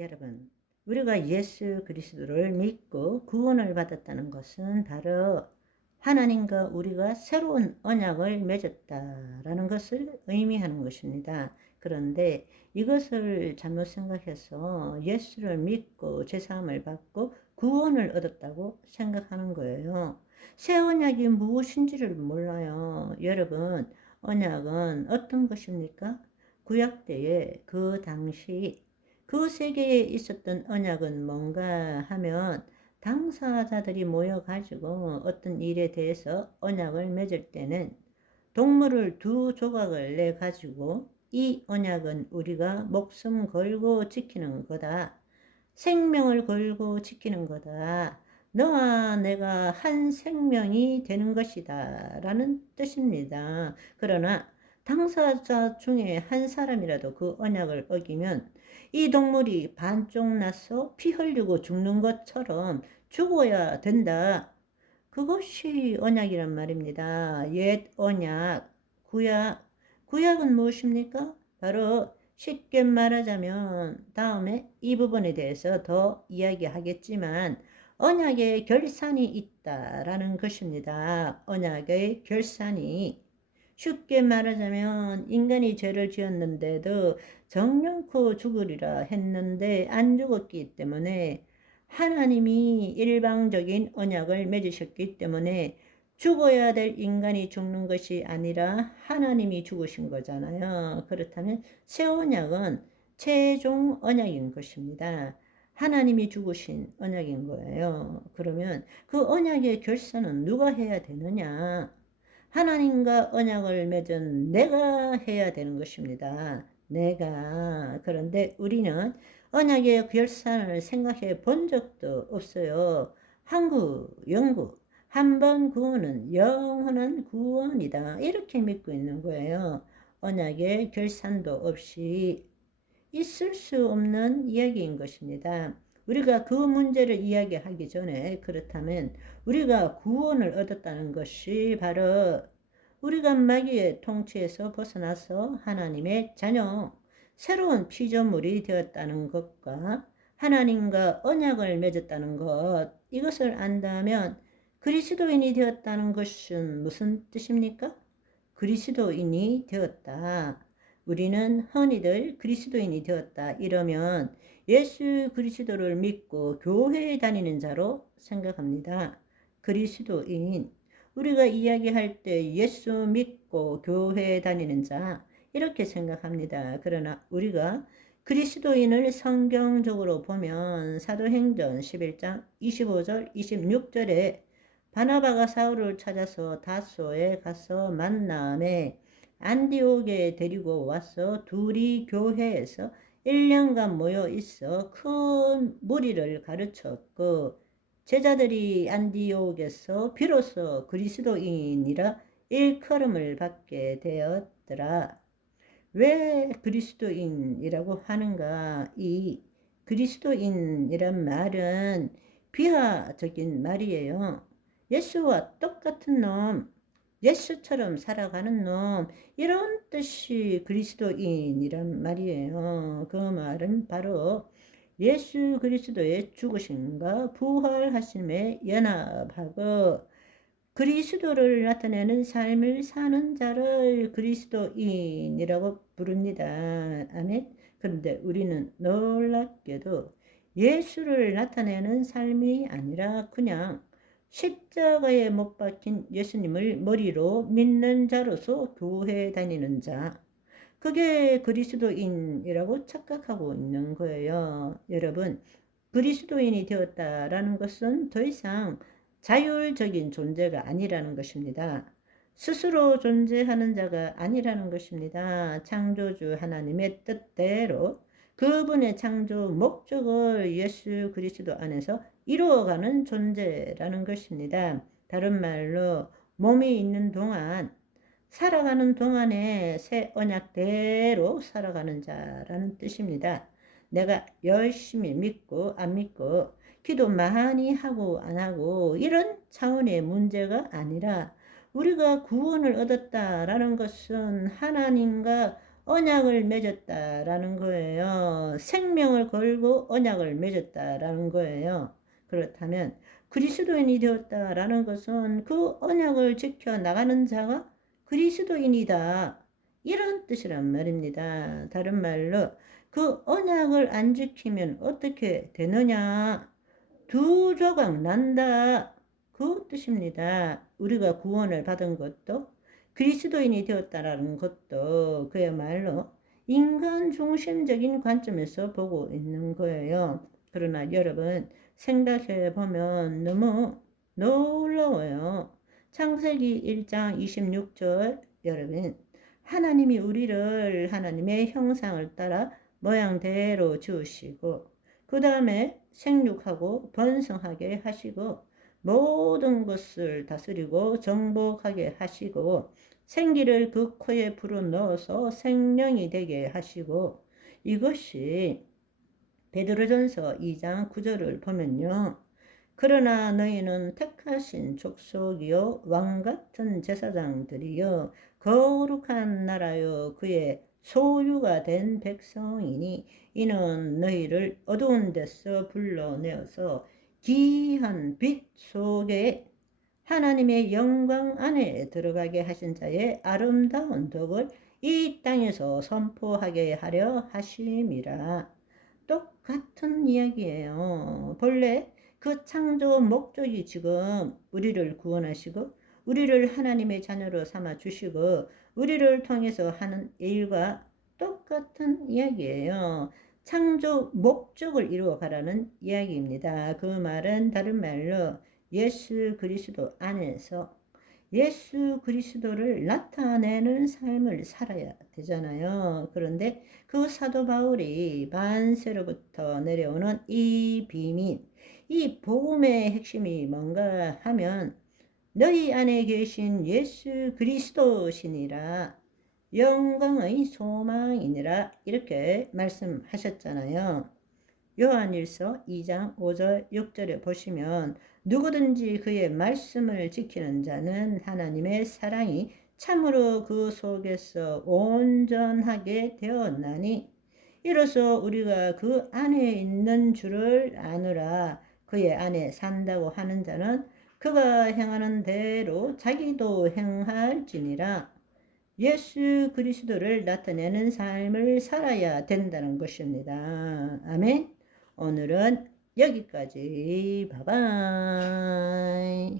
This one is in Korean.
여러분, 우리가 예수 그리스도를 믿고 구원을 받았다는 것은 바로 하나님과 우리가 새로운 언약을 맺었다라는 것을 의미하는 것입니다. 그런데 이것을 잘못 생각해서 예수를 믿고 죄사함을 받고 구원을 얻었다고 생각하는 거예요. 새 언약이 무엇인지를 몰라요. 여러분, 언약은 어떤 것입니까? 구약 때에 그 당시 그 세계에 있었던 언약은 뭔가 하면 당사자들이 모여가지고 어떤 일에 대해서 언약을 맺을 때는 동물을 두 조각을 내 가지고 이 언약은 우리가 목숨 걸고 지키는 거다. 생명을 걸고 지키는 거다. 너와 내가 한 생명이 되는 것이다. 라는 뜻입니다. 그러나 당사자 중에 한 사람이라도 그 언약을 어기면 이 동물이 반쪽 나서 피 흘리고 죽는 것처럼 죽어야 된다. 그것이 언약이란 말입니다. 옛 언약, 구약. 구약은 무엇입니까? 바로 쉽게 말하자면 다음에 이 부분에 대해서 더 이야기하겠지만 언약의 결산이 있다라는 것입니다. 언약의 결산이 쉽게 말하자면 인간이 죄를 지었는데도 정령코 죽으리라 했는데 안 죽었기 때문에 하나님이 일방적인 언약을 맺으셨기 때문에 죽어야 될 인간이 죽는 것이 아니라 하나님이 죽으신 거잖아요. 그렇다면 새 언약은 최종 언약인 것입니다. 하나님이 죽으신 언약인 거예요. 그러면 그 언약의 결산은 누가 해야 되느냐? 하나님과 언약을 맺은 내가 해야 되는 것입니다. 내가. 그런데 우리는 언약의 결산을 생각해 본 적도 없어요. 한국, 영국, 한 번 구원은 영원한 구원이다. 이렇게 믿고 있는 거예요. 언약의 결산도 없이 있을 수 없는 이야기인 것입니다. 우리가 그 문제를 이야기하기 전에 그렇다면 우리가 구원을 얻었다는 것이 바로 우리가 마귀의 통치에서 벗어나서 하나님의 자녀, 새로운 피조물이 되었다는 것과 하나님과 언약을 맺었다는 것, 이것을 안다면 그리스도인이 되었다는 것은 무슨 뜻입니까? 그리스도인이 되었다. 우리는 흔히들 그리스도인이 되었다 이러면 예수 그리스도를 믿고 교회에 다니는 자로 생각합니다. 그리스도인, 우리가 이야기할 때 예수 믿고 교회에 다니는 자 이렇게 생각합니다. 그러나 우리가 그리스도인을 성경적으로 보면 사도행전 11장 25절 26절에 바나바가 사울을 찾아서 다소에 가서 만남에 안디옥에 데리고 와서 둘이 교회에서 1년간 모여 있어 큰 무리를 가르쳤고 제자들이 안디옥에서 비로소 그리스도인이라 일컬음을 받게 되었더라. 왜 그리스도인이라고 하는가? 이 그리스도인이란 말은 비하적인 말이에요. 예수와 똑같은 놈, 예수처럼 살아가는 놈, 이런 뜻이 그리스도인이란 말이에요. 그 말은 바로 예수 그리스도의 죽으심과 부활하심에 연합하고 그리스도를 나타내는 삶을 사는 자를 그리스도인이라고 부릅니다. 아멘. 그런데 우리는 놀랍게도 예수를 나타내는 삶이 아니라 그냥 십자가에 못 박힌 예수님을 머리로 믿는 자로서 교회에 다니는 자. 그게 그리스도인이라고 착각하고 있는 거예요. 여러분, 그리스도인이 되었다라는 것은 더 이상 자율적인 존재가 아니라는 것입니다. 스스로 존재하는 자가 아니라는 것입니다. 창조주 하나님의 뜻대로 그분의 창조 목적을 예수 그리스도 안에서 이루어가는 존재라는 것입니다. 다른 말로 몸이 있는 동안 살아가는 동안에 새 언약대로 살아가는 자라는 뜻입니다. 내가 열심히 믿고 안 믿고 기도 많이 하고 안 하고 이런 차원의 문제가 아니라 우리가 구원을 얻었다라는 것은 하나님과 언약을 맺었다라는 거예요. 생명을 걸고 언약을 맺었다라는 거예요. 그렇다면 그리스도인이 되었다라는 것은 그 언약을 지켜 나가는 자가 그리스도인이다. 이런 뜻이란 말입니다. 다른 말로 그 언약을 안 지키면 어떻게 되느냐? 두 조각 난다. 그 뜻입니다. 우리가 구원을 받은 것도 그리스도인이 되었다라는 것도 그야말로 인간 중심적인 관점에서 보고 있는 거예요. 그러나 여러분 생각해 보면 너무 놀라워요. 창세기 1장 26절 여러분 하나님이 우리를 하나님의 형상을 따라 모양대로 지으시고 그 다음에 생육하고 번성하게 하시고 모든 것을 다스리고 정복하게 하시고 생기를 그 코에 불어넣어서 생명이 되게 하시고 이것이 베드로전서 2장 9절을 보면요. 그러나 너희는 택하신 족속이요 왕같은 제사장들이요 거룩한 나라요 그의 소유가 된 백성이니 이는 너희를 어두운 데서 불러내어서 귀한 빛 속에 하나님의 영광 안에 들어가게 하신 자의 아름다운 덕을 이 땅에서 선포하게 하려 하심이라. 똑같은 이야기예요. 본래 그 창조 목적이 지금 우리를 구원하시고 우리를 하나님의 자녀로 삼아 주시고 우리를 통해서 하는 일과 똑같은 이야기예요. 창조 목적을 이루어 가라는 이야기입니다. 그 말은 다른 말로 예수 그리스도 안에서 예수 그리스도를 나타내는 삶을 살아야 되잖아요. 그런데 그 사도 바울이 만세로부터 내려오는 이 비밀, 이 복음의 핵심이 뭔가 하면 너희 안에 계신 예수 그리스도시니라 영광의 소망이니라 이렇게 말씀하셨잖아요. 요한일서 2장 5절 6절에 보시면 누구든지 그의 말씀을 지키는 자는 하나님의 사랑이 참으로 그 속에서 온전하게 되었나니 이로써 우리가 그 안에 있는 줄을 아노라. 그의 안에 산다고 하는 자는 그가 행하는 대로 자기도 행할지니라. 예수 그리스도를 나타내는 삶을 살아야 된다는 것입니다. 아멘. 오늘은 여기까지. 바이바이.